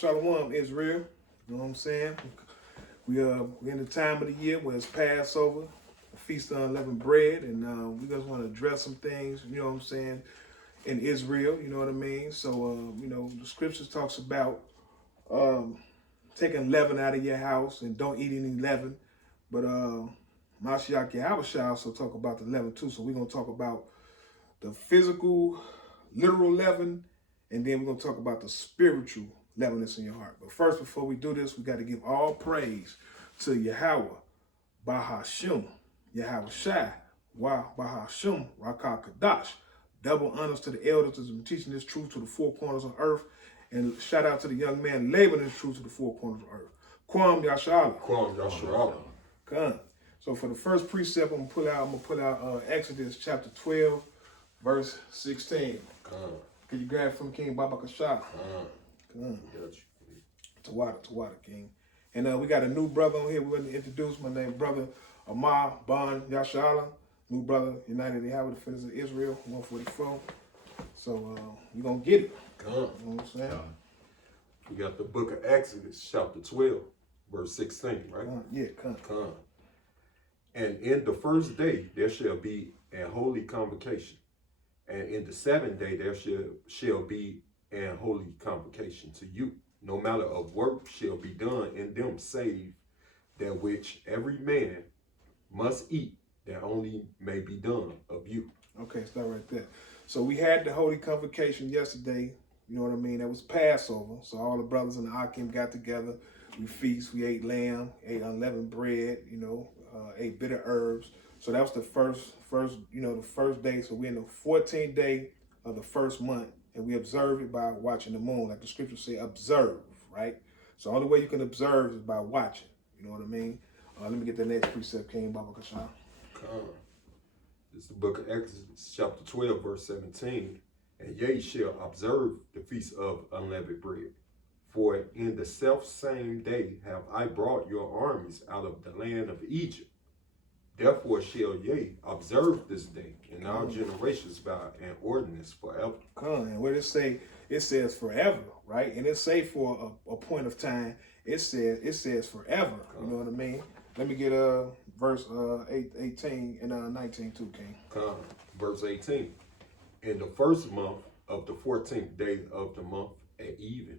Shalom, Israel. You know what I'm saying? We're in the time of the year where it's Passover, the Feast of Unleavened Bread, and we just want to address some things, you know what I'm saying, in Israel, you know what I mean? So, the scriptures talks about taking leaven out of your house and don't eat any leaven. But Mashiach Yahushua also talk about the leaven too. So we're going to talk about the physical, literal leaven, and then we're going to talk about the spiritual leaven that's in your heart. But first, before we do this, we got to give all praise to Yahweh, Bahashim, Yahushua, Bahashim, Rakah Kadash. Double honors to the elders who've been teaching this truth to the four corners of earth. And shout out to the young man Leaven this truth to the four corners of earth. Kwam Yashala. Kwam Yashala. Come. So for the first precept, I'm gonna pull out Exodus chapter 12, verse 16. Come. Can you grab from King Baba Kasha? Come. Tawada, King. And we got a new brother on here. We're going to introduce. My name brother Amar Ban Yashala. New brother, United Yahweh Defenders of Israel, 144. So we're going to get it. Come. You know what I'm saying? We got the book of Exodus, chapter 12, verse 16, right? Come. And in the first day there shall be a holy convocation, and in the seventh day there shall be an holy convocation to you. No matter of work shall be done in them, save that which every man must eat, that only may be done of you. Okay, start right there. So we had the holy convocation yesterday. You know what I mean? That was Passover. So all the brothers in the Akim got together. We feast. We ate lamb, ate unleavened bread. Ate bitter herbs. So that was the first day. So we're in the 14th day of the first month, and we observe it by watching the moon, like the scriptures say, observe, right? So the only way you can observe is by watching. You know what I mean? Let me get the next precept, King Baba Kashan. This is the book of Exodus, chapter 12, verse 17. And ye shall observe the feast of unleavened bread. For in the selfsame day have I brought your armies out of the land of Egypt. Therefore shall ye observe this day in our generations by an ordinance forever. And what it say? It says forever, right? And it say for a point of time. It says forever. You know what I mean? Let me get verse 18 and 19 too, King. Verse 18. In the first month of the 14th day of the month at even,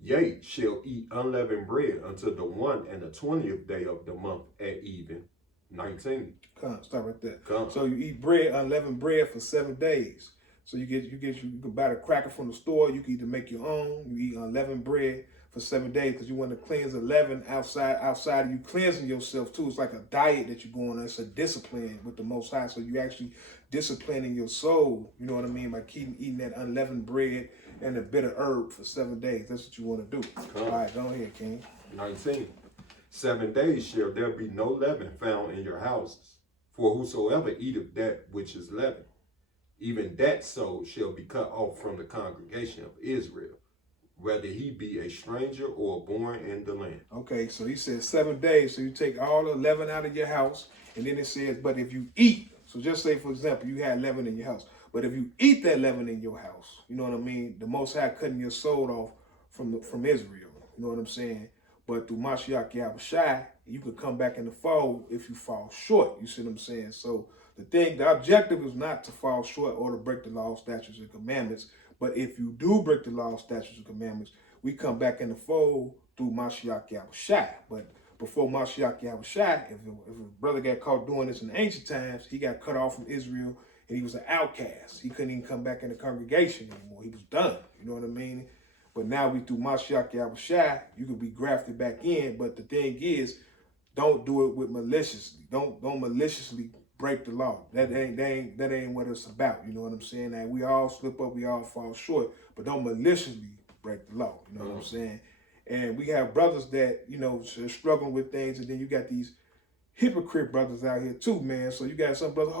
ye shall eat unleavened bread until the 1 and the 20th day of the month at even. 19. Start right there. So you eat bread, unleavened bread for 7 days. So you can buy the cracker from the store. You can either make your own. You eat unleavened bread for 7 days because you want to cleanse the leaven outside of you cleansing yourself too. It's like a diet that you're going on. It's a discipline with the Most High. So you actually disciplining your soul. You know what I mean? By eating that unleavened bread and the bitter herb for 7 days. That's what you want to do. All right, go ahead, King. 19. 7 days shall there be no leaven found in your houses. For whosoever eateth that which is leavened, even that soul shall be cut off from the congregation of Israel, whether he be a stranger or born in the land. Okay, so he says 7 days. So you take all the leaven out of your house, and then it says, but if you eat, so just say, for example, you had leaven in your house, but if you eat that leaven in your house, you know what I mean? The Most High cutting your soul off from Israel. You know what I'm saying? But through Mashiach Yahushua, you could come back in the fold if you fall short. You see what I'm saying? So the objective is not to fall short or to break the law, statutes, and commandments. But if you do break the law, statutes, and commandments, we come back in the fold through Mashiach Yahushua. But before Mashiach Yahushua, if a brother got caught doing this in ancient times, he got cut off from Israel and he was an outcast. He couldn't even come back in the congregation anymore. He was done. You know what I mean? But now we through Mashiach Yahushua, you can be grafted back in. But the thing is, don't do it with maliciously. Don't maliciously break the law. That ain't what it's about. You know what I'm saying? Now, we all slip up, we all fall short, but don't maliciously break the law. You know what I'm saying? And we have brothers that, are struggling with things, and then you got these hypocrite brothers out here too, man. So you got some brothers,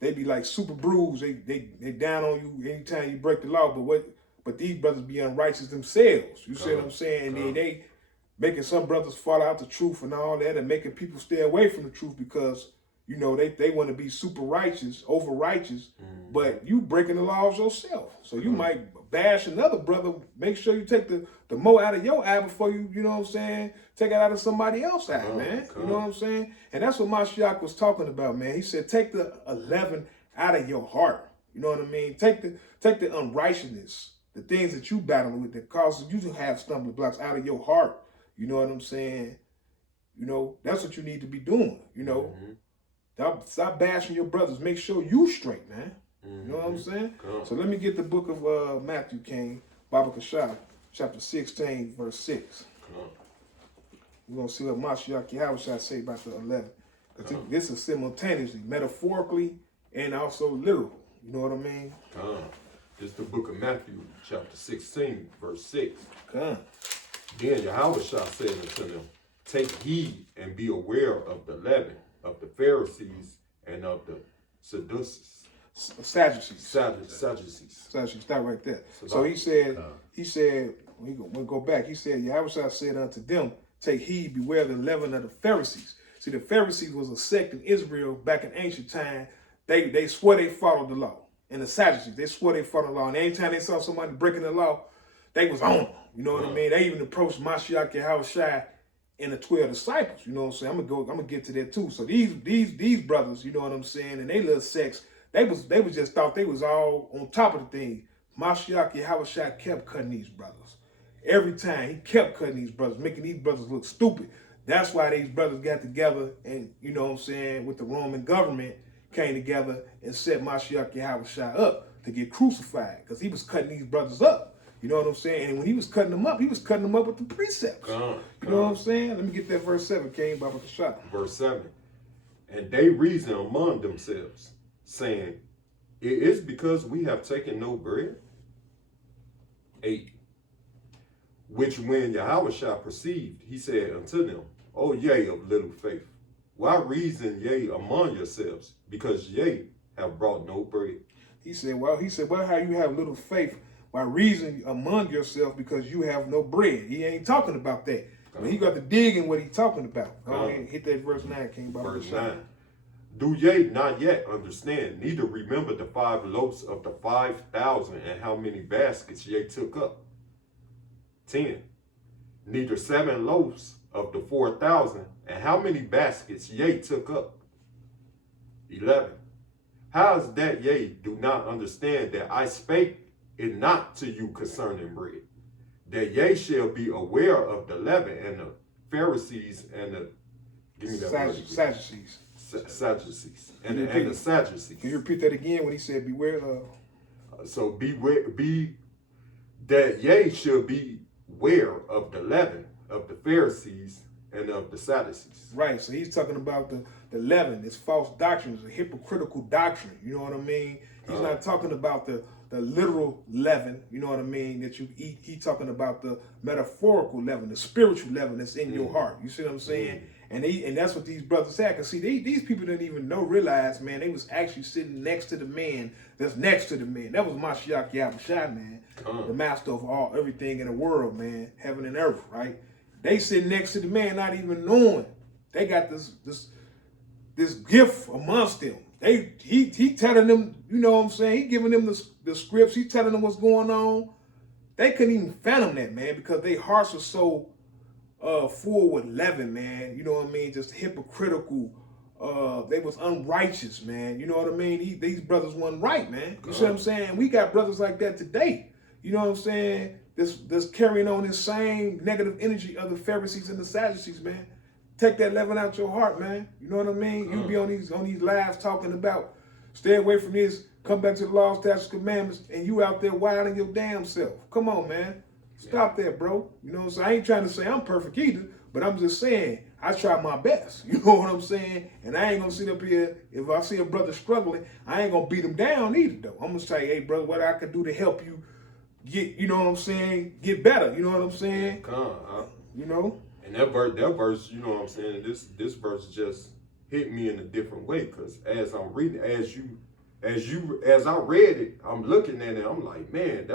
they be like super bruised. They down on you anytime you break the law. But these brothers be unrighteous themselves. You see what I'm saying? And they making some brothers fall out the truth and all that, and making people stay away from the truth because You know, they want to be super righteous, over righteous, but you breaking the laws yourself. So you might bash another brother. Make sure you take the more out of your eye before you know what I'm saying, take it out of somebody else's eye, man. You know what I'm saying? And that's what Mashiach was talking about, man. He said, take the leaven out of your heart. You know what I mean? Take the unrighteousness, the things that you battle with that causes you to have stumbling blocks out of your heart. You know what I'm saying? You know, that's what you need to be doing, you know. Stop bashing your brothers. Make sure you straight, man. You know what I'm saying? So let me get the book of Matthew, King, Baba Kashaf, chapter 16, verse 6. We're going to see what Mashiach Yahushua say about the 11. Because this is simultaneously, metaphorically, and also literal. You know what I mean? This is the book of Matthew, chapter 16, verse 6. Then Yahushua said unto them, take heed and be aware of the leaven of the Pharisees and of the Sadducees. Sadducees. Sadducees. Stop right there. So he said, we'll go back. He said, Yahushua said unto them, take heed, beware the leaven of the Pharisees. See, the Pharisees was a sect in Israel back in ancient time. They swore they followed the law. And the Sadducees, they swore they followed the law. And anytime they saw somebody breaking the law, they was on them. You know what I mean? They even approached Mashiach Yahushua and the 12 disciples. You know what I'm saying? I'm gonna get to that too. So these brothers, you know what I'm saying, and they little sects, they was just thought they was all on top of the thing. Mashiach Yahushua kept cutting these brothers. Every time he kept cutting these brothers, making these brothers look stupid. That's why these brothers got together and, you know what I'm saying, with the Roman government, came together and set Mashiach Yahushua up to get crucified, because he was cutting these brothers up. You know what I'm saying? And when he was cutting them up with the precepts. You know what I'm saying? Let me get that verse 7, King Baba Kashaf. Verse 7. And they reason among themselves, saying, it is because we have taken no bread. 8. Which when Yahushua perceived, he said unto them, O ye of little faith, why reason ye among yourselves? Because ye have brought no bread. He said, well, how you have little faith? By reason among yourself, because you have no bread. He ain't talking about that. But he got to dig in what he's talking about. Go ahead, hit that verse 9, King Baba. Verse 9. Do ye not yet understand, neither remember the 5 loaves of the 5,000 and how many baskets ye took up? 10. Neither 7 loaves of the 4,000 and how many baskets ye took up? 11. How is that ye do not understand that I spake it not to you concerning bread, that ye shall be aware of the leaven and the Pharisees and the Sadducees. And the Sadducees. Can you repeat that again when he said beware of? So be that ye shall be aware of the leaven of the Pharisees and of the Sadducees. Right. So he's talking about the leaven. It's false doctrine. It's a hypocritical doctrine. You know what I mean? He's not talking about the literal leaven, you know what I mean, that you eat. He's talking about the metaphorical leaven, the spiritual leaven that's in your heart. You see what I'm saying? And that's what these brothers had. Because see, these people didn't even realize, man, they was actually sitting next to the man that's next to the man. That was Mashiach Yahushua, man, the master of everything in the world, man, heaven and earth, right? They sitting next to the man, not even knowing. They got this gift amongst them. He telling them, you know what I'm saying? He giving them the scripts. He telling them what's going on. They couldn't even fathom that, man, because their hearts are so full with leaven, man. You know what I mean? Just hypocritical. They was unrighteous, man. You know what I mean? These brothers wasn't right, man. You see what I'm saying? We got brothers like that today. You know what I'm saying? This carrying on this same negative energy of the Pharisees and the Sadducees, man. Take that leaven out your heart, man. You know what I mean? You be on these lives talking about stay away from this, come back to the law, statutes, commandments, and you out there wilding your damn self. Come on, man. Stop that, bro. You know what I'm saying? I ain't trying to say I'm perfect either, but I'm just saying I try my best. You know what I'm saying? And I ain't gonna sit up here, if I see a brother struggling, I ain't gonna beat him down either, though. I'm gonna say, hey, brother, what I can do to help you get, you know what I'm saying, get better. You know what I'm saying? You know? And that verse, you know what I'm saying, this verse just hit me in a different way, because as I'm reading, as I read it, I'm looking at it, I'm like, man,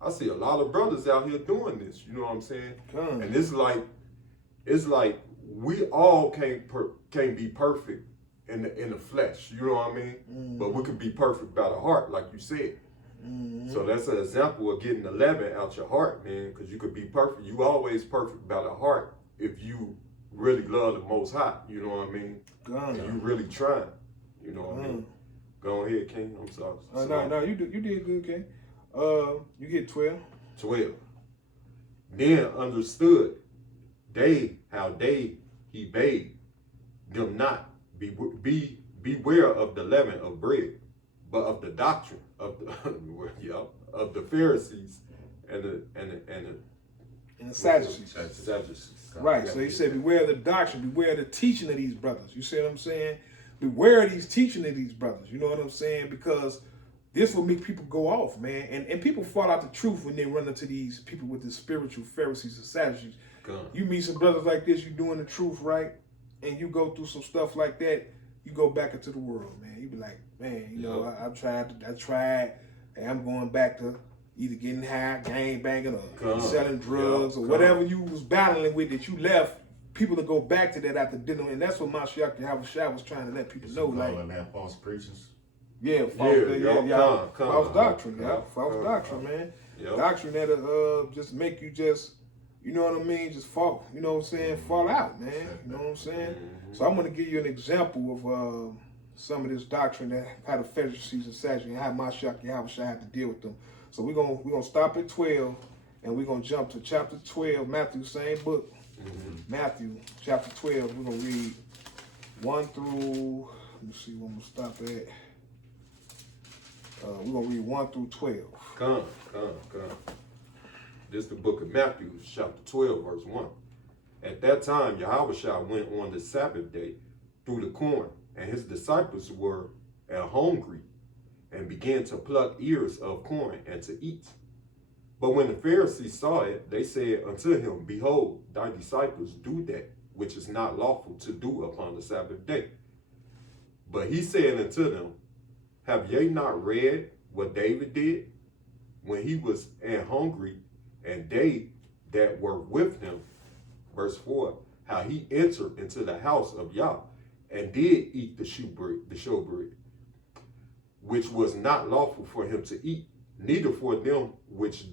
I see a lot of brothers out here doing this, you know what I'm saying? And it's like we all can't be perfect in the flesh. You know what I mean? But we can be perfect by the heart, like you said. So that's an example of getting the leaven out your heart, man. Because you could be perfect. You always perfect by the heart if you really love the Most High. You know what I mean? And you really trying. You know what I mean? Go ahead, King. I'm sorry. No, you did good, King. You get 12. 12. Then understood how he bade them not beware of the leaven of bread, but of the doctrine of the of the Pharisees and the Sadducees. Sadducees. Right. So he said, beware of the doctrine, beware of the teaching of these brothers. You see what I'm saying? Beware of these teaching of these brothers. You know what I'm saying? Because this will make people go off, man. And people fall out the truth when they run into these people with the spiritual Pharisees and Sadducees. You meet some brothers like this, you doing the truth right, and you go through some stuff like that, you go back into the world, man. You be like, man, you know, I tried, and I'm going back to either getting high, gang banging, or selling drugs, or whatever you was battling with that you left. People to go back to that after dinner, and that's what Mashiach Yahushua was trying to let people know, like false preachers. Yeah, false doctrine, false doctrine, man. Doctrine that'll just make you just, you know what I mean, just fall, you know what I'm saying, fall out, man. You know what I'm saying? So I'm gonna give you an example of some of this doctrine that how the Pharisees and Sadducees and how Mashiach Yahushua had to deal with them. So we're gonna stop at 12, and we're gonna jump to chapter 12, Matthew, same book. Matthew chapter 12, we're gonna read 1 through, let me see where I'm gonna stop at. We're gonna read 1 through 12. Come. This is the book of Matthew, chapter 12, verse 1. At that time, Yahushua went on the Sabbath day through the corn, and his disciples were hungry, and began to pluck ears of corn and to eat. But when the Pharisees saw it, they said unto him, Behold, thy disciples do that which is not lawful to do upon the Sabbath day. But he said unto them, Have ye not read what David did when he was hungry, and they that were with him? Verse 4, how he entered into the house of Yah, and did eat the showbread, which was not lawful for him to eat, neither for them which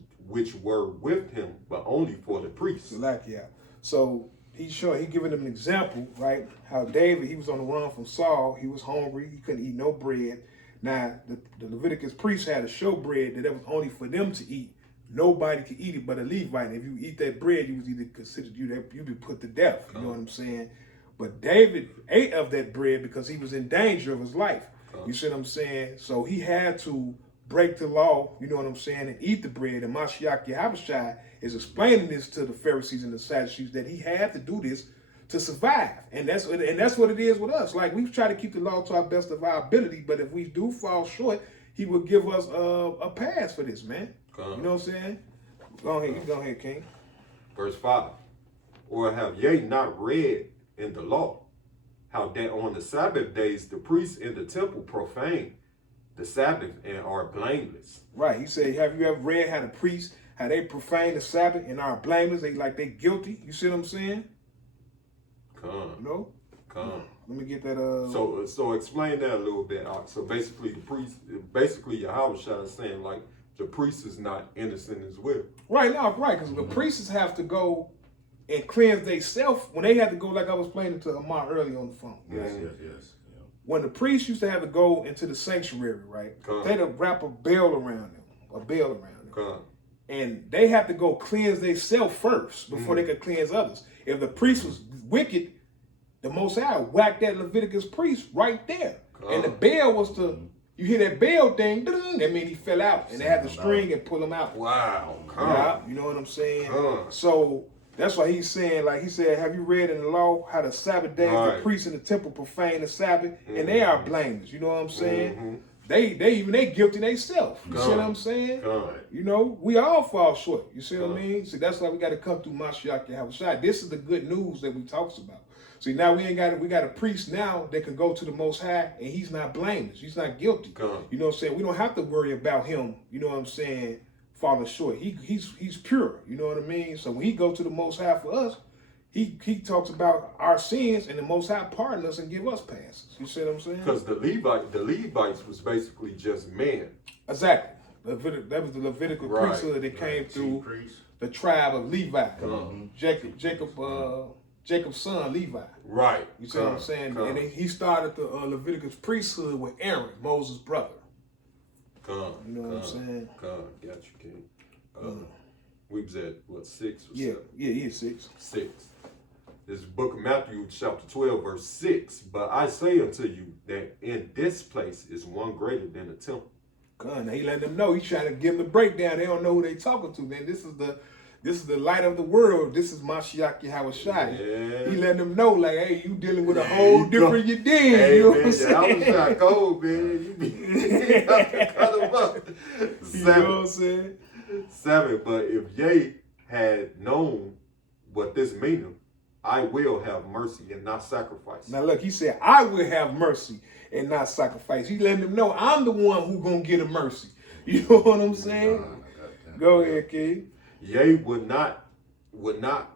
were with him, but only for the priests. So he giving them an example, right? How David, he was on the run from Saul, he was hungry, he couldn't eat no bread. Now the Leviticus priests had a showbread that was only for them to eat. Nobody could eat it but a Levite. If you eat that bread, you was either considered you be put to death. You know what I'm saying? But David ate of that bread because he was in danger of his life. You see what I'm saying? So he had to break the law, you know what I'm saying, and eat the bread. And Mashiach Yahushua is explaining this to the Pharisees and the Sadducees that he had to do this to survive. And that's what it is with us. Like, we try to keep the law to our best of our ability, but if we do fall short, he will give us a pass for this, man. You know what I'm saying? Go ahead, King. Verse 5, or have ye not read in the law how that on the Sabbath days the priests in the temple profane the Sabbath and are blameless? Right. He said, have you ever read how the priests, how they profane the Sabbath and are blameless? They guilty. You see what I'm saying? No? Let me get that. So explain that a little bit. So basically, Yahushua is saying, like, the priest is not innocent as well. Right, because the priests have to go and cleanse themselves when they had to go, like I was playing to Amar earlier on the phone. Yes. When the priests used to have to go into the sanctuary, right, they'd wrap a veil around them, and they had to go cleanse themselves first before they could cleanse others. If the priest was wicked, the Most High whacked that Leviticus priest right there. And the bell was you hear that bell thing, that means he fell out, and they had to string and pull him out. Wow. You know what I'm saying? So that's why he's saying, like he said, have you read in the law how the Sabbath days the priests in the temple profane the Sabbath, and they are blameless. You know what I'm saying? They guilty themselves. You see what I'm saying? You know, we all fall short. You see what I mean? See, that's why we got to come through Mashiach Yahushua. This is the good news that we talks about. See, now we got a priest now that can go to the Most High, and he's not blameless. He's not guilty. You know what I'm saying? We don't have to worry about him, you know what I'm saying, falling short. He's pure, you know what I mean? So when he go to the Most High for us, he talks about our sins and the Most High pardon us and give us passes. You see what I'm saying? Because the Levites was basically just men. Exactly. That was the Levitical priesthood that came through the tribe of Levi. Jacob's son Levi. Right. You see what I'm saying? And he started the Leviticus priesthood with Aaron, Moses' brother. You know what I'm saying? Got you, King. We was at what, 6 or 7? Yeah, 6. 6. This is the book of Matthew, chapter 12, verse 6. But I say unto you that in this place is one greater than the temple. Now he letting them know. He's trying to give them the breakdown. They don't know who they talking to, man. This is the light of the world. This is Mashiach Yahushua. Yeah. He letting them know, like, hey, you dealing with a whole different you did. Hey, you know man, what I'm saying? Yahushua cold, man. You have to cut him up. 7. You know what I'm saying? 7. But if ye had known what this meaneth, I will have mercy and not sacrifice. Now look, he said, I will have mercy and not sacrifice. He letting them know I'm the one who gonna get a mercy. You know what I'm saying? Go ahead, King. Yea, would not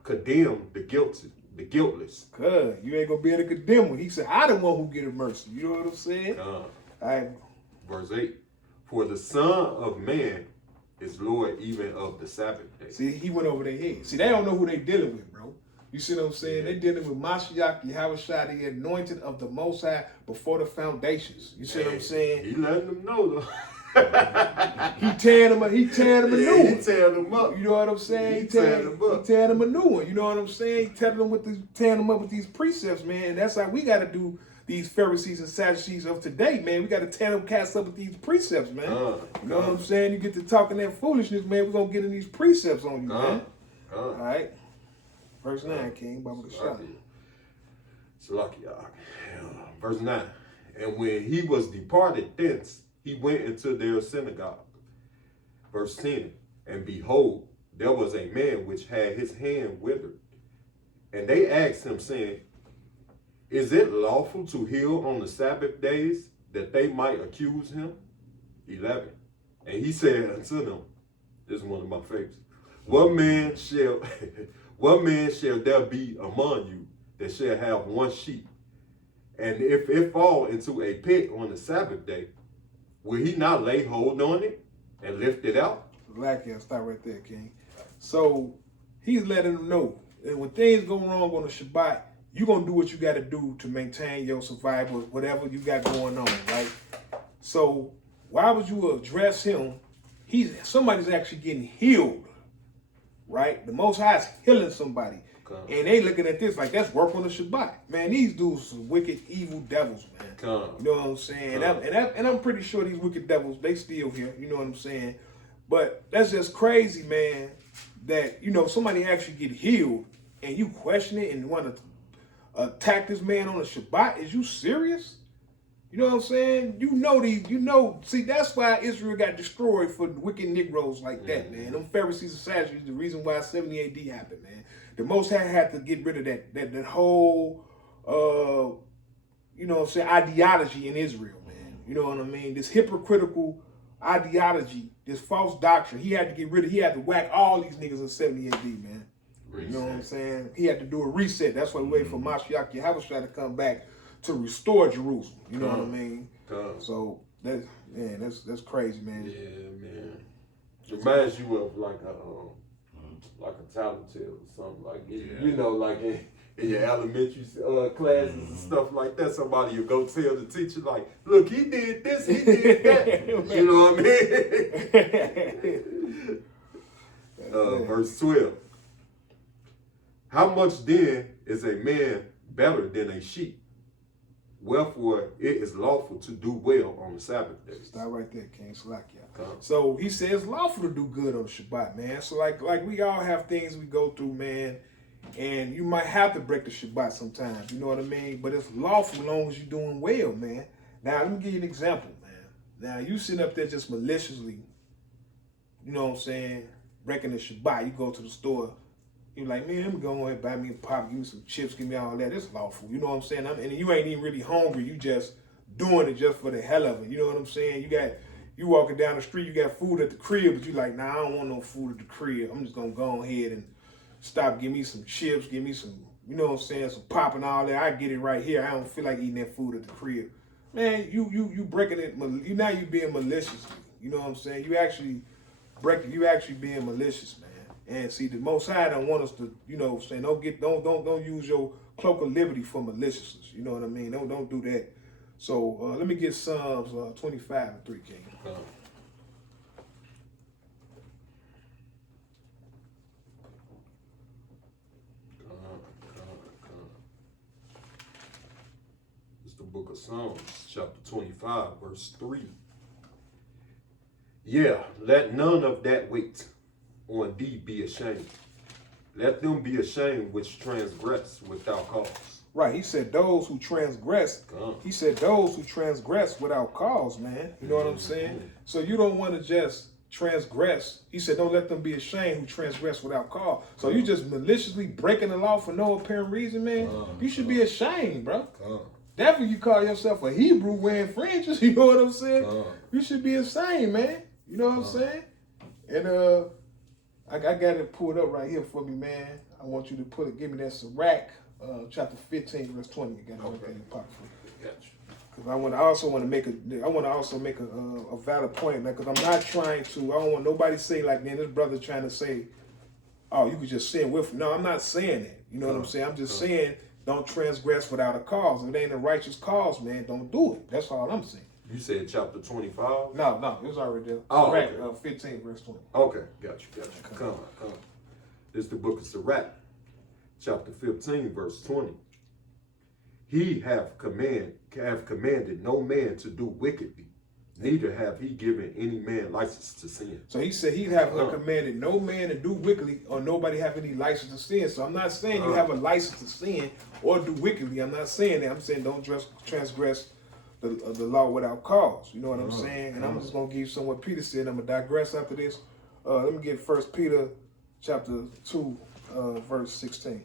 condemn the guiltless. Cuz you ain't gonna be able to condemn him. He said, I the one who get a mercy. You know what I'm saying? All right. Verse 8. For the Son of Man is Lord even of the Sabbath day. See, he went over their head. See, they don't know who they dealing with, bro. You see what I'm saying? They dealing with Mashiach Yahushua, the anointed of the Most High before the foundations. You see what I'm saying? He letting them know though. He tearing them a new one. He tearing them up. You know what I'm saying? He tearing them up. He tearing them a new one. You know what I'm saying? He tearing them up with these precepts, man. And that's how we got to do these Pharisees and Sadducees of today, man. We got to tear them cats up with these precepts, man. You know what I'm saying? You get to talking that foolishness, man. We're going to get in these precepts on you, man. All right. Verse 9, King, Bible the shot. Verse 9. And when he was departed thence, he went into their synagogue. Verse 10. And behold, there was a man which had his hand withered. And they asked him, saying, Is it lawful to heal on the Sabbath days, that they might accuse him? 11. And he said unto them, this is one of my favorites, What man shall there be among you that shall have one sheep? And if it fall into a pit on the Sabbath day, will he not lay hold on it and lift it out? I'll stop right there, King. So he's letting them know that when things go wrong on the Shabbat, you're going to do what you got to do to maintain your survival, whatever you got going on, right? So why would you address him? Somebody's actually getting healed, right? The Most High is healing somebody. And they looking at this like that's work on the Shabbat. Man, these dudes are some wicked, evil devils, man. You know what I'm saying? And I'm pretty sure these wicked devils, they still here. You know what I'm saying? But that's just crazy, man, that, you know, somebody actually get healed and you question it and want to attack this man on the Shabbat. Is you serious? You know what I'm saying? See, that's why Israel got destroyed for wicked Negroes like that, man. Them Pharisees and Sadducees, the reason why 70 AD happened, man. The Most High had to get rid of that whole, you know what I'm saying, ideology in Israel, man. You know what I mean? This hypocritical ideology, this false doctrine. He had to get rid of, he had to whack all these niggas in 70 AD, man. Reset. You know what I'm saying? He had to do a reset. That's why we wait for Mashiach Yahushua to come back to restore Jerusalem. You know what I mean? So that's crazy, man. Yeah, man. Reminds you of like a tattletale or something like it. You know, like in your elementary classes and stuff like that. Somebody will go tell the teacher like, look, he did this, he did that. You know what I mean? Verse 12. How much then is a man better than a sheep? Wherefore it is lawful to do well on the Sabbath day. Stop right there, King Salakia. So he says it's lawful to do good on the Shabbat, man. So like we all have things we go through, man. And you might have to break the Shabbat sometimes, you know what I mean? But it's lawful as long as you're doing well, man. Now, let me give you an example, man. Now, you sitting up there just maliciously, you know what I'm saying, breaking the Shabbat. You go to the store, you're like, man, I'm going to go ahead and buy me a pop, give me some chips, give me all that. It's lawful, you know what I'm saying? And you ain't even really hungry. You just doing it just for the hell of it, you know what I'm saying? You walking down the street, you got food at the crib, but you like, nah, I don't want no food at the crib. I'm just going to go ahead and stop, give me some chips, give me some, you know what I'm saying, some pop and all that. I get it right here. I don't feel like eating that food at the crib. Man, you breaking it. You being malicious. You know what I'm saying? You actually being malicious, man. And see, the Most High don't want us to, you know what I'm saying, don't use your cloak of liberty for maliciousness. You know what I mean? Don't do that. So let me get Psalms 25:3, King. It's the book of Psalms, chapter 25, verse 3. Yeah, let none of that wait on thee be ashamed. Let them be ashamed which transgress without cause. Right, he said those who transgress. He said those who transgress without cause, man. You know what I'm saying? So you don't want to just transgress. He said don't let them be ashamed who transgress without cause. So you just maliciously breaking the law for no apparent reason, man. You should be ashamed, bro. Definitely you call yourself a Hebrew wearing fringes, you know what I'm saying? You should be ashamed, man. You know what I'm saying? And I got it pulled up right here for me, man. I want you to give me that Sirach, chapter 15, verse 20. You got it right there in your pocket. Because I also want to make a valid point, because I'm not trying to. I don't want nobody to say like, man, this brother trying to say, oh, you could just sin with him. No, I'm not saying that. You know what I'm saying? I'm just saying don't transgress without a cause. If it ain't a righteous cause, man, don't do it. That's all I'm saying. You said chapter 25? No, it was already there. Oh, Sirach, okay. 15, verse 20. Okay, got you. Come on. This is the book of Sirach, chapter 15, verse 20. He have commanded no man to do wickedly, neither have he given any man license to sin. So he said he have commanded no man to do wickedly, or nobody have any license to sin. So I'm not saying you have a license to sin or do wickedly. I'm not saying that. I'm saying don't transgress the law without cause. You know what I'm saying? And I'm just going to give you some what Peter said. I'm going to digress after this. Let me get 1 Peter chapter 2, verse 16.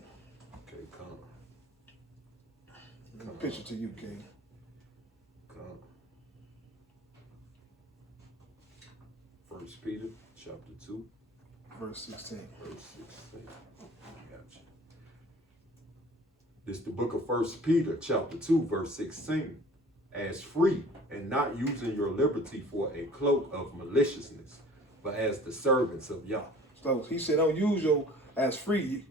Okay, come. Picture to you, King. Come. 1 Peter chapter 2. Verse 16. Verse 16. Gotcha. This is the book of 1 Peter chapter 2, verse 16. As free, and not using your liberty for a cloak of maliciousness, but as the servants of Yah. So he said, don't use your as free,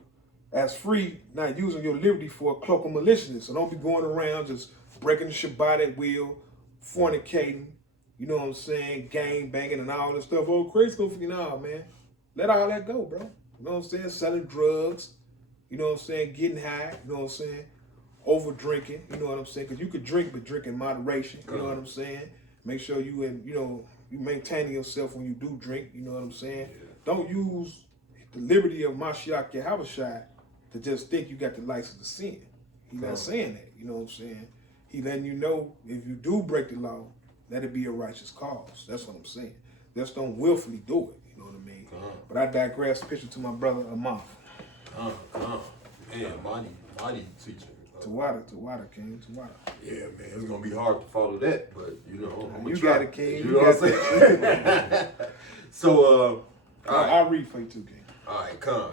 not using your liberty for a cloak of maliciousness. So don't be going around just breaking the Shabbat at will, fornicating, you know what I'm saying, gang banging and all this stuff. Oh, crazy go for you now, man. Let all that go, bro. You know what I'm saying? Selling drugs, you know what I'm saying, getting high, you know what I'm saying? Over drinking, you know what I'm saying? Because you could drink, but drink in moderation. You know what I'm saying? Make sure you maintaining yourself when you do drink. You know what I'm saying? Yeah. Don't use the liberty of Mashiach Yahushua to just think you got the license to sin. He's not saying that. You know what I'm saying? He letting you know if you do break the law, let it be a righteous cause. That's what I'm saying. Just don't willfully do it. You know what I mean? But I digress. Picture to my brother Amon. Man, mighty teaching. To water, King, to water. Yeah, man, it's gonna be hard to follow that, but you know, I'm you try. Got it, King. You know what I'm saying? So, I'll read for you too, King. All right, come.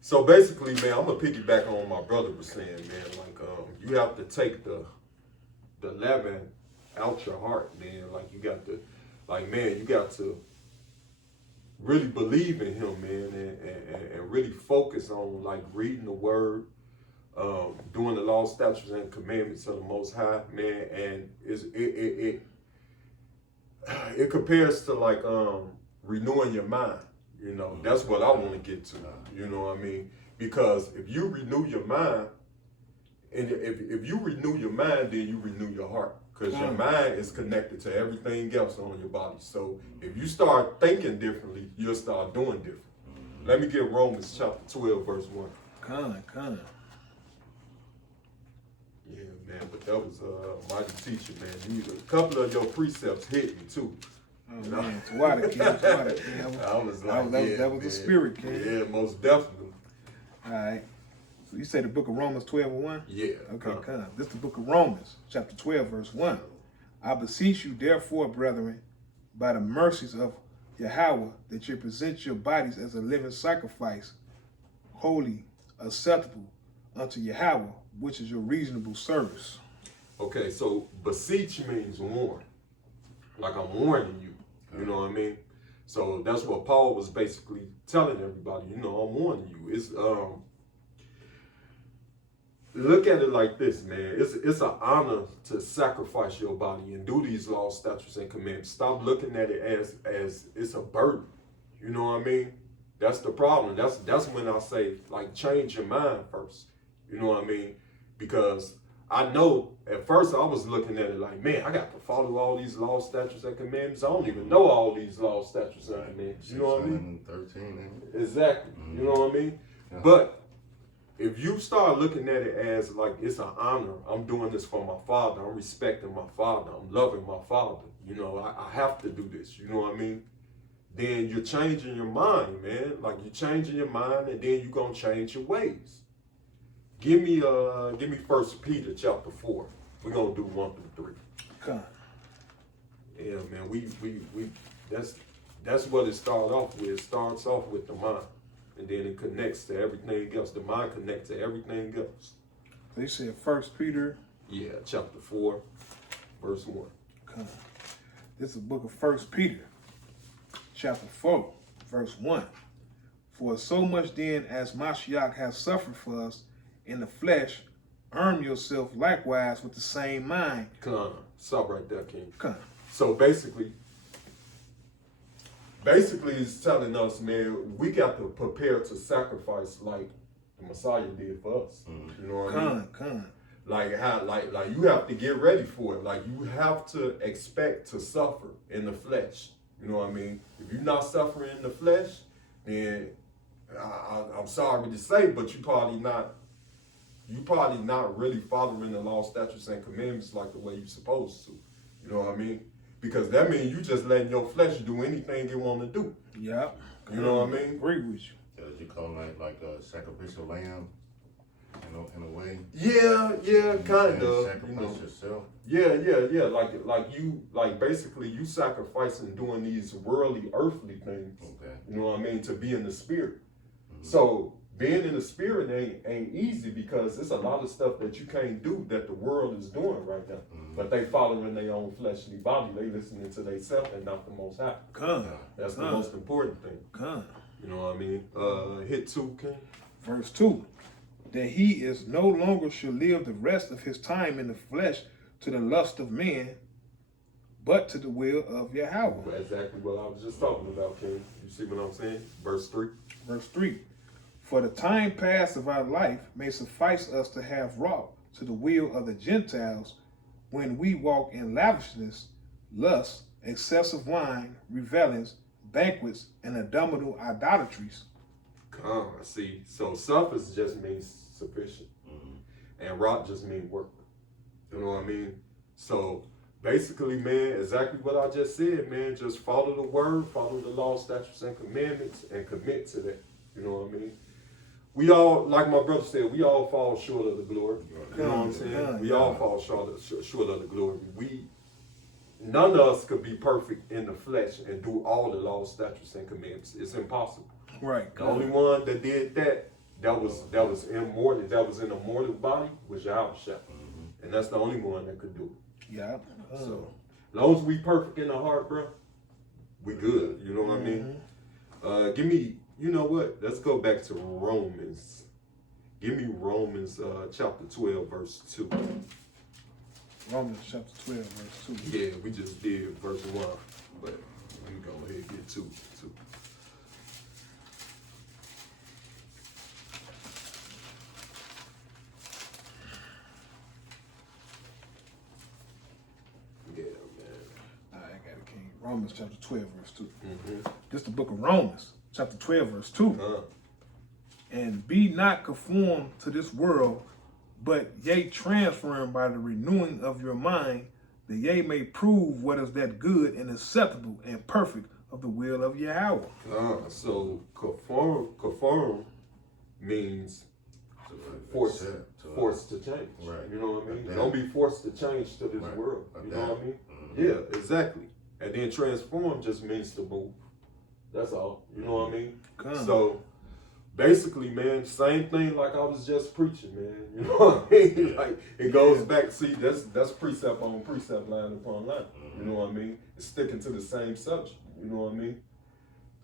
So basically, man, I'm gonna piggyback on what my brother was saying, man. Like, you have to take the leaven out your heart, man. Like, you got to really believe in him, man, and really focus on like reading the word. Doing the law, statutes, and commandments of the Most High, man, and it compares to like renewing your mind. You know, that's what I want to get to. You know what I mean? Because if you renew your mind, and if you renew your mind, then you renew your heart, because your mind is connected to everything else on your body. So if you start thinking differently, you'll start doing different. Let me get Romans chapter 12, verse 1. Come. Yeah, man, but that was a mighty teacher, man. A couple of your precepts hit me too. Oh, man, it's water, King. I was like, that was the spirit, King. Yeah, most definitely. All right. So you say the book of Romans 12:1? Yeah. Okay, come. This is the book of Romans, chapter 12, verse 1. I beseech you, therefore, brethren, by the mercies of Yahweh, that you present your bodies as a living sacrifice, holy, acceptable unto Yahweh, which is your reasonable service. Okay, so beseech means warn. Like I'm warning you. You know what I mean? So that's what Paul was basically telling everybody. You know, I'm warning you. It's look at it like this, man. It's an honor to sacrifice your body and do these laws, statutes, and commandments. Stop looking at it as it's a burden. You know what I mean? That's the problem. That's when I say, like, change your mind first. You know what I mean? Because I know at first I was looking at it like, man, I got to follow all these laws, statutes, and commandments. I don't even know all these laws, statutes, and commandments. You know what I mean? 13. Exactly. You know what I mean? Yeah. But if you start looking at it as like it's an honor, I'm doing this for my father, I'm respecting my father, I'm loving my father, you know, I have to do this, you know what I mean? Then you're changing your mind, man. Like you're changing your mind, and then you're gonna change your ways. Give me 1 Peter chapter 4. We're gonna do 1 through 3. Come. Yeah, man, we that's what it started off with. It starts off with the mind. And then it connects to everything else. The mind connects to everything else. They said 1 Peter. Yeah, chapter 4, verse 1. Come. This is the book of 1 Peter, chapter 4, verse 1. For so much then as Mashiach has suffered for us in the flesh, arm yourself likewise with the same mind. Come on, stop right there, King. Come. So basically it's telling us, man, we got to prepare to sacrifice like the Messiah did for us. You know what I mean? Come. Like how, like you have to get ready for it. Like you have to expect to suffer in the flesh. You know what I mean? If you're not suffering in the flesh, then I'm sorry to say, but you probably not really following the law, statutes, and commandments like the way you're supposed to. You know what I mean? Because that means you just letting your flesh do anything it want to do. Yeah. You know what I mean? Agree with you. Does you call it like a sacrificial lamb, you know, in a way? Yeah, kind of. Sacrifice You know. yourself. Yeah. Like basically you sacrificing doing these worldly, earthly things. Okay. You know what I mean? To be in the spirit. So being in the spirit ain't easy because there's a lot of stuff that you can't do that the world is doing right now. But they following their own fleshly body. They listening to themselves and not the Most High. Come. That's the most important thing. Come. You know what I mean? Hit 2, King. Verse 2. That he is no longer shall live the rest of his time in the flesh to the lust of men, but to the will of Yahweh. That's exactly what I was just talking about, King. You see what I'm saying? Verse 3. Verse 3. For the time past of our life may suffice us to have wrought to the will of the Gentiles when we walk in lavishness, lust, excessive wine, revelings, banquets, and abominable idolatries. Come, see. So suffice just means sufficient. And wrought just means work. You know what I mean? So basically, man, exactly what I just said, man. Just follow the word, follow the law, statutes, and commandments, and commit to that. You know what I mean? We all, like my brother said, we all fall short of the glory. You know what I'm saying? We all fall short of the glory. None of us could be perfect in the flesh and do all the law, statutes, and commandments. It's impossible. Right. The only one that did that was immortal, that was in a mortal body was Yahweh. And that's the only one that could do it. Yeah. So as long as we perfect in the heart, bro, we good. You know what I mean? Give me, you know what? Let's go back to Romans. Give me Romans chapter 12, verse 2. Romans chapter 12, verse 2. Yeah, we just did verse 1, but we go ahead and get 2. Yeah, man. I got it, King. Romans chapter 12, verse 2. This is the book of Romans, chapter 12, verse 2. And be not conformed to this world, but ye transformed by the renewing of your mind, that ye may prove what is that good and acceptable and perfect of the will of Yahweh. So conform means forced to change. Right. You know what I mean? Adapt. Don't be forced to change to this world. You know what I mean? Yeah, exactly. And then transform just means to move. That's all. You know what I mean? Come. So basically, man, same thing like I was just preaching, man. You know what I mean? Like it goes back. See, that's precept on precept, line upon line. You know what I mean? It's sticking to the same subject. You know what I mean?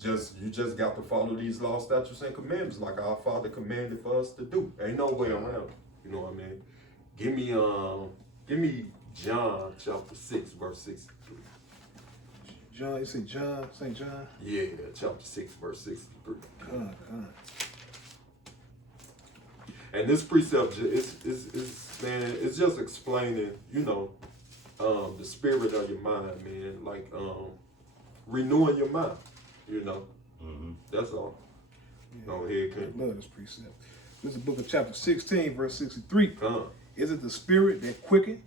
You just got to follow these laws, statutes, and commandments like our Father commanded for us to do. Ain't no way around it. You know what I mean? Give me John chapter 6, verse 63. John, you say John, St. John? Yeah, chapter 6, verse 63. Come on. And this precept is man, it's just explaining, you know, the spirit of your mind, man. Like renewing your mind, you know. That's all. Yeah. Go ahead, King. I love this precept. This is the book of chapter 16, verse 63. Come. Is it the spirit that quicken?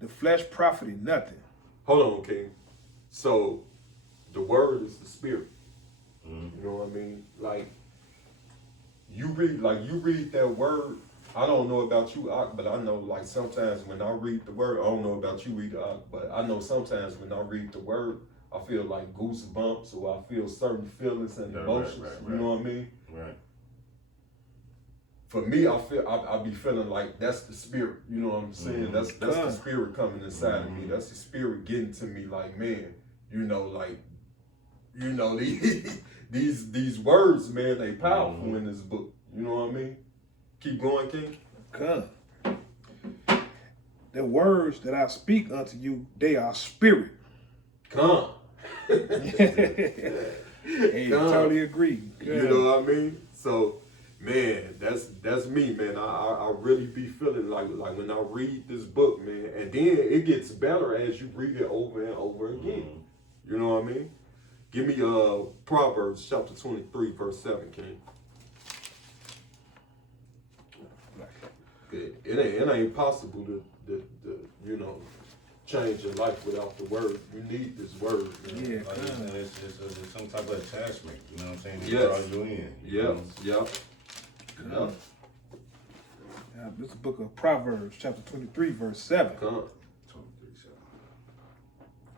The flesh profited nothing. Hold on, King. So the word is the spirit. You know what I mean? Like you read that word. I don't know about you, Ak, but I know like sometimes when I read the word, I don't know about you either, Ak, but I know sometimes when I read the word, I feel like goosebumps or I feel certain feelings and emotions. Right. You know what I mean? Right. For me, I be feeling like that's the spirit. You know what I'm saying? That's the spirit coming inside of me. That's the spirit getting to me. Like, man, these words, man, they powerful in this book. You know what I mean? Keep going, King. Come. The words that I speak unto you, they are spirit. Come. Hey, totally agree. You know what I mean? So, man, that's me, man. I really be feeling like when I read this book, man, and then it gets better as you read it over and over again. You know what I mean? Give me Proverbs chapter 23, verse 7, King. Good. It ain't possible to you know, change your life without the word. You need this word, man. Yeah, Like it's some type of attachment. You know what I'm saying? They Yes. draw you in. You know? Yep. This is the book of Proverbs, chapter 23, verse 7. Come. 23, so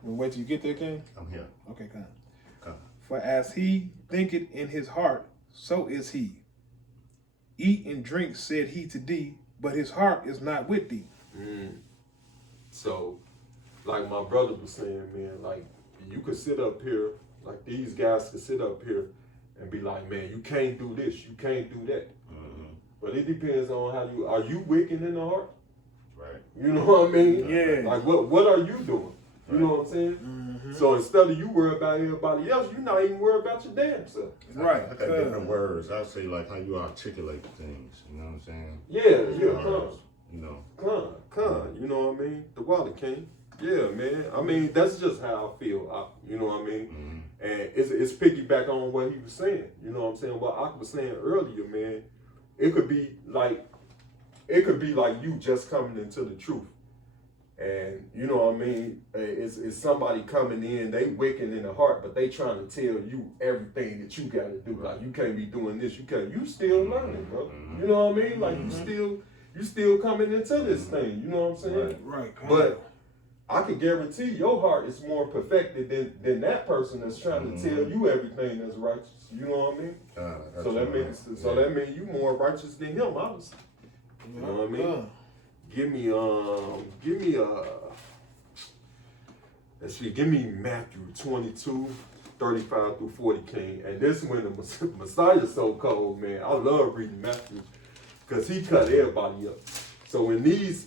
We'll wait till you get there, King? I'm here. Okay, come. Come. For as he thinketh in his heart, so is he. Eat and drink, said he to thee, but his heart is not with thee. So, like my brother was saying, man, like you could sit up here, like these guys could sit up here and be like, man, you can't do this, you can't do that. But it depends on how are you wicked in the heart? Right. You know what I mean? Yeah. Like what are you doing? You know what I'm saying? So instead of you worry about everybody else, you're not even worried about your damn self. Right. I got different words. I say like how you articulate things. You know what I'm saying? Yeah, come. You know. Come. You know what I mean? The water king. Yeah, man. I mean, that's just how I feel. You know what I mean? And it's piggyback on what he was saying. You know what I'm saying? What I was saying earlier, man. It could be like you just coming into the truth. And you know what I mean? It's somebody coming in, they wicked in the heart, but they trying to tell you everything that you gotta do. Like you can't be doing this, you still learning, bro. You know what I mean? Like you still coming into this thing, you know what I'm saying? Right. But I can guarantee your heart is more perfected than that person that's trying to tell you everything that's righteous. You know what I mean? So that means you more righteous than him, obviously. You know what I mean? Give me Matthew 22, 35 through 40, King. And this when the Messiah's so cold, man. I love reading Matthew because he cut everybody up. So in these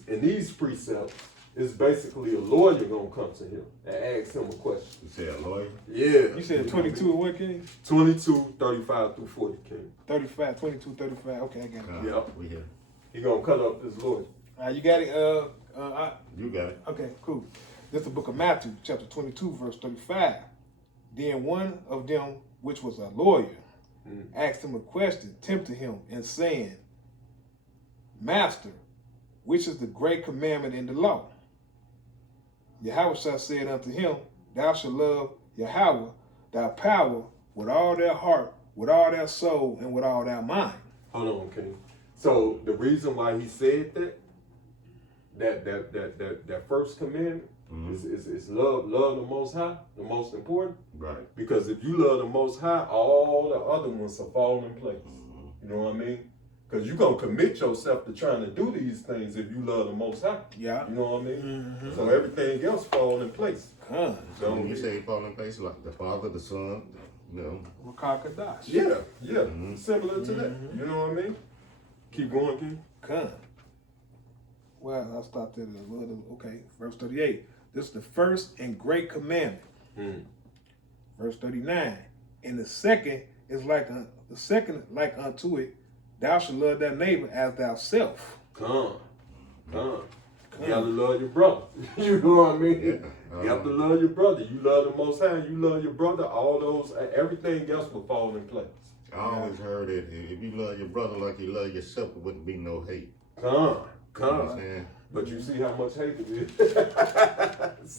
precepts, it's basically a lawyer gonna come to him and ask him a question. You say a lawyer? Yeah. You said 22 or what, King? 22, 35 through 40, King. 35, 22, 35. Okay, I got it. Yeah. We here. He gonna cut up this lawyer. You got it? You got it. Okay, cool. This is the book of Matthew, chapter 22, verse 35. Then one of them, which was a lawyer, asked him a question, tempting him, and saying, Master, which is the great commandment in the law? Yahweh said unto him, Thou shalt love Yahweh, thy power, with all their heart, with all their soul, and with all their mind. Hold on, King. So the reason why he said that first commandment It's love the Most High, the most important. Right. Because if you love the Most High, all the other ones will fall in place. You know what I mean? Because you're going to commit yourself to trying to do these things if you love the Most High. Yeah. You know what I mean? So everything else fall in place. So when you say fall in place, like the Father, the Son, you know. Wakakadash. Yeah. Similar to that. You know what I mean? Keep going, King. Well, I'll stop there. Okay, verse 38. This is the first and great commandment. Verse 39. And the second is like unto it, thou shalt love thy neighbor as thyself. Come. You gotta love your brother. You know what I mean? You have to love your brother. You love the Most High, you love your brother, all those, everything else will fall in place. I always heard that if you love your brother like you love yourself, it wouldn't be no hate. Come. You know what I'm saying? But you see how much hate it is.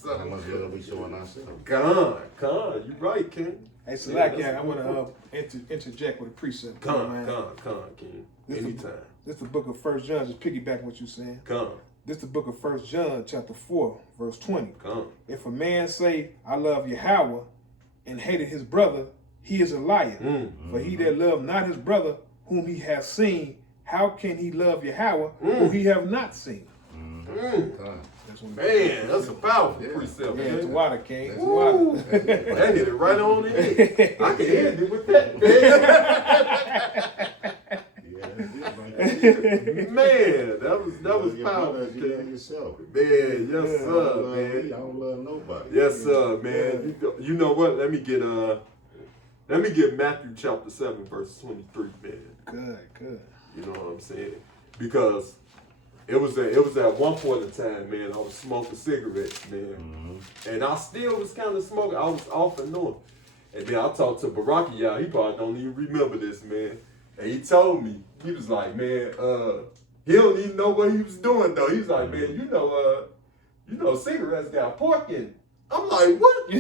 How much love we showing ourselves. Con. You right, King. Hey, Salakia, I want to interject with a precept. Con, King. Anytime. This is the book of 1 John, just piggyback what you're saying. Con. This is the book of 1 John, chapter 4, verse 20. Con. If a man say, I love Yahweh, and hated his brother, he is a liar. For he that loved not his brother, whom he has seen, how can he love Yahweh, whom he have not seen? Man, that's a powerful precept. Yeah, it's water, King. It's Woo. water. That hit it right on the head. I can end it with that. Man, that was powerful. You love yourself. Man, yes sir, man. I don't love nobody. Yes sir, man. You know what? Let me get Matthew chapter 7, verse 23, man. Good. You know what I'm saying? Because it was at one point in time, man, I was smoking cigarettes, man. And I still was kind of smoking. I was off and on. And then I talked to Baraki, y'all. He probably don't even remember this, man. And he told me, he was like, man, he don't even know what he was doing though. He was like, man, you know, cigarettes got pork in it. I'm like, what?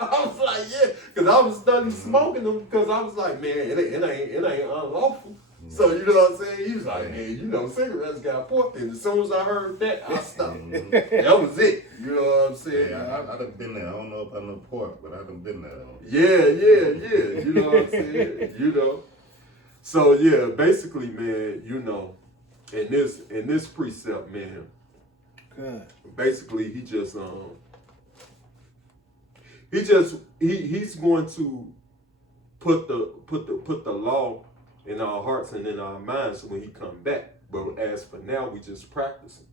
I was like, yeah, because I was studying smoking them because I was like, man, it ain't unlawful. So you know what I'm saying? He was like, man, you know, cigarettes got pork in it. As soon as I heard that, I stopped. That was it. You know what I'm saying? Yeah, I done been there. I don't know about no pork, but I done been there. Yeah. You know what I'm saying? You know. So yeah, basically, man, you know, in this precept, man, basically he's going to put the law in our hearts and in our minds when he come back. But as for now, we just practicing.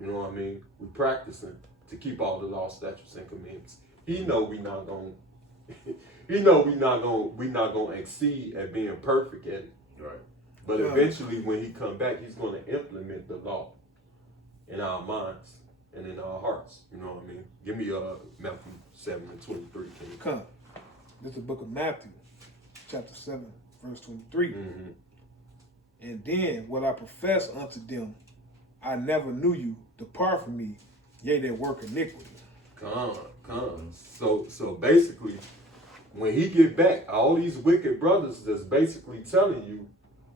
You know what I mean? We practicing to keep all the law, statutes, and commandments. He know we not gonna exceed at being perfect at it. Right. But eventually, when he come back, he's gonna implement the law in our minds and in our hearts. You know what I mean? Give me Matthew 7:23. Come. This is the book of Matthew, chapter 7, verse 23. And then will I profess unto them, I never knew you. Depart from me, ye that work iniquity. Come. So basically, when he get back, all these wicked brothers that's basically telling you,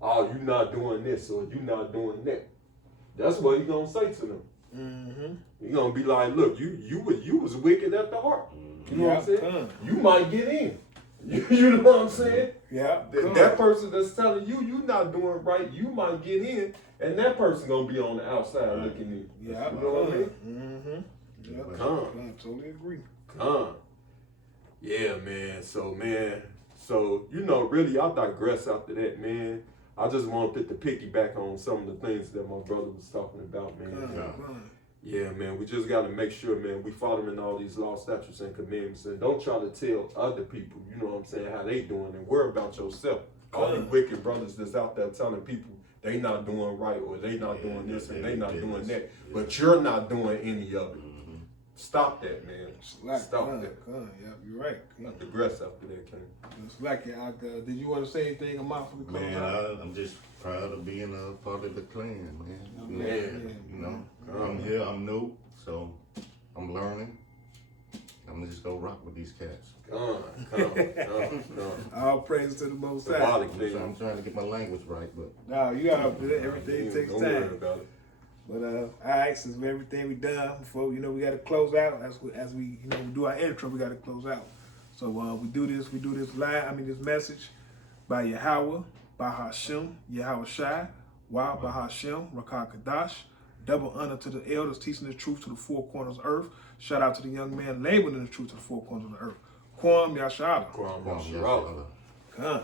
oh, you not doing this or you not doing that. That's what he gonna say to them. He gonna be like, look, you was wicked at the heart. You know what I'm saying? You might get in. You know what I'm saying? Yeah. That person that's telling you not doing right, you might get in, and that person gonna be on the outside looking in. Yeah. You know what I mean? Yeah. Come. Totally agree. Yeah, man. So you know, really, I digress after that, man. I just wanted to piggyback on some of the things that my brother was talking about, man. Yeah, man. We just got to make sure, man, we following all these law, statutes, and commandments, and don't try to tell other people, you know what I'm saying, how they doing, and worry about yourself. All these wicked brothers that's out there telling people they not doing right, or they not doing this, and they not doing that, but you're not doing any of it. Stop that, man. Stop that. Yeah, you're right. I digress after that, King. It's like, did you want to say anything about for the close? Man, I'm just proud of being a part of the clan, man. You know, I'm here, I'm new, so I'm learning. I'm just gonna rock with these cats. Come. All praise to the Most High. I'm trying to get my language right, but No, you got to do that. Everything takes Don't time. worry about it. But all right, since everything we done before, we got to close out. As we do our intro, we got to close out. So we do this this message by Yahweh, by Hashem, Yahweh Shai, Wa, by Hashem, Rakah Kadash. Double honor to the elders teaching the truth to the four corners of the earth. Shout out to the young man labeling the truth to the four corners of the earth. Kwam Yashara. Kwam Yashara. Come.